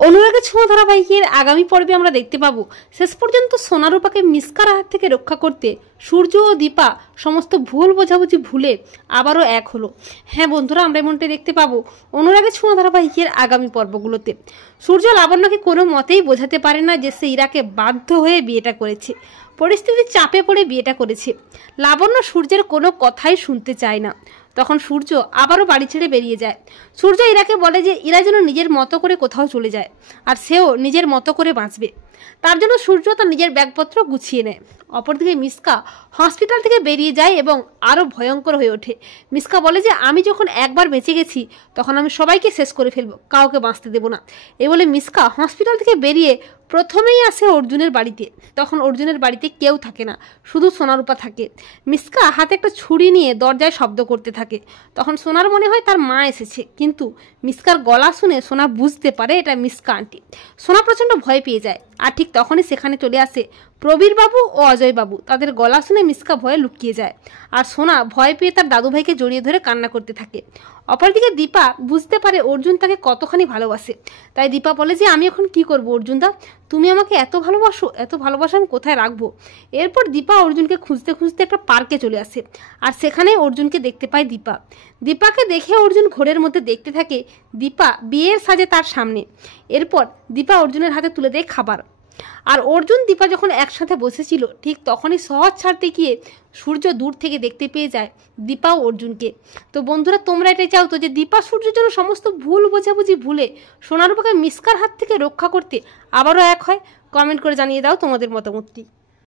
অনুরাগের ছোঁয়া ধারাবাহিকের আগামী পর্বে আমরা দেখতে পাবো শেষ পর্যন্ত সোনারূপাকে মিসকার হাত থেকে রক্ষা করতে সূর্য ও দীপা সমস্ত ভুল বোঝাবুঝি ভুলে আবারও এক হলো। হ্যাঁ বন্ধুরা, আমরা এমনটাই দেখতে পাবো অনুরাগের ছোঁয়া ধারাবাহিকের আগামী পর্বগুলোতে। সূর্য লাবণ্যকে কোনো মতেই বোঝাতে পারে না যে সে ইরাকে বাধ্য হয়ে বিয়েটা করেছে, পরিস্থিতির চাপে পড়ে বিয়েটা করেছে। লাবণ্য সূর্যের কোনো কথাই শুনতে চায় না। তখন সূর্য আবারও বাড়ি ছেড়ে বেরিয়ে যায়। সূর্য ইরাকে বলে যে ইরা যেন নিজের মতো করে কোথাও চলে যায় আর সেও নিজের মতো করে বাঁচবে। তার জন্য সূর্য তার নিজের ব্যাগপত্র গুছিয়ে নেয়। অপরদিকে মিসকা হসপিটাল থেকে বেরিয়ে যায় এবং আরও ভয়ঙ্কর হয়ে ওঠে। মিসকা বলে যে আমি যখন একবার বেঁচে গেছি তখন আমি সবাইকে শেষ করে ফেলবো, কাউকে বাঁচতে দেবো না। এই বলে মিসকা হসপিটাল থেকে বেরিয়ে প্রথমেই আসে অর্জুনের বাড়িতে। তখন অর্জুনের বাড়িতে কেউ থাকে না, শুধু সোনারূপা থাকে। মিসকা হাতে একটা ছুরি নিয়ে দরজায় শব্দ করতে থাকে। তখন সোনার মনে হয় তার মা এসেছে, কিন্তু মিসকার গলা শুনে সোনা বুঝতে পারে এটা মিসকা আন্টি। সোনা প্রচণ্ড ভয় পেয়ে যায়। আর ঠিক তখনই সেখানে চলে আসে প্রবীর বাবু ও অজয় বাবু। তাদের গলা শুনে মিসকা ভয়ে লুকিয়ে যায় আর সোনা ভয় পেয়ে তার দাদু ভাইকে জড়িয়ে ধরে কান্না করতে থাকে। অপরদিকে দীপা বুঝতে পারে অর্জুন তাকে কতখানি ভালোবাসে। তাই দীপা বলে যে আমি এখন কি করব অর্জুনদা, তুমি আমাকে এত ভালোবাসো, এত ভালোবাসা আমি কোথায় রাখবো। এরপর দীপা অর্জুনকে খুঁজতে খুঁজতে একটা পার্কে চলে আসে আর সেখানে অর্জুনকে দেখতে পায় দীপা। দীপাকে দেখে অর্জুন ঘোরের মধ্যে দেখতে থাকে দীপা বিয়ের সাজে তার সামনে। এরপর দীপা অর্জুনের হাতে তুলে দেয় খাবার। আর অর্জুন দীপা যখন একসাথে বসেছিল ঠিক তখনই শহর ছাড়তে গিয়ে সূর্য দূর থেকে দেখতে পেয়ে যায় দীপা ও অর্জুনকে। তো বন্ধুরা, তোমরা এটাই চাও তো যে দীপা সূর্যের জন্য সমস্ত ভুল বোঝাবুঝি ভুলে সোনারূপাকে মিসকার হাত থেকে রক্ষা করতে আবারও এক হয়? কমেন্ট করে জানিয়ে দাও তোমাদের মতামতটি।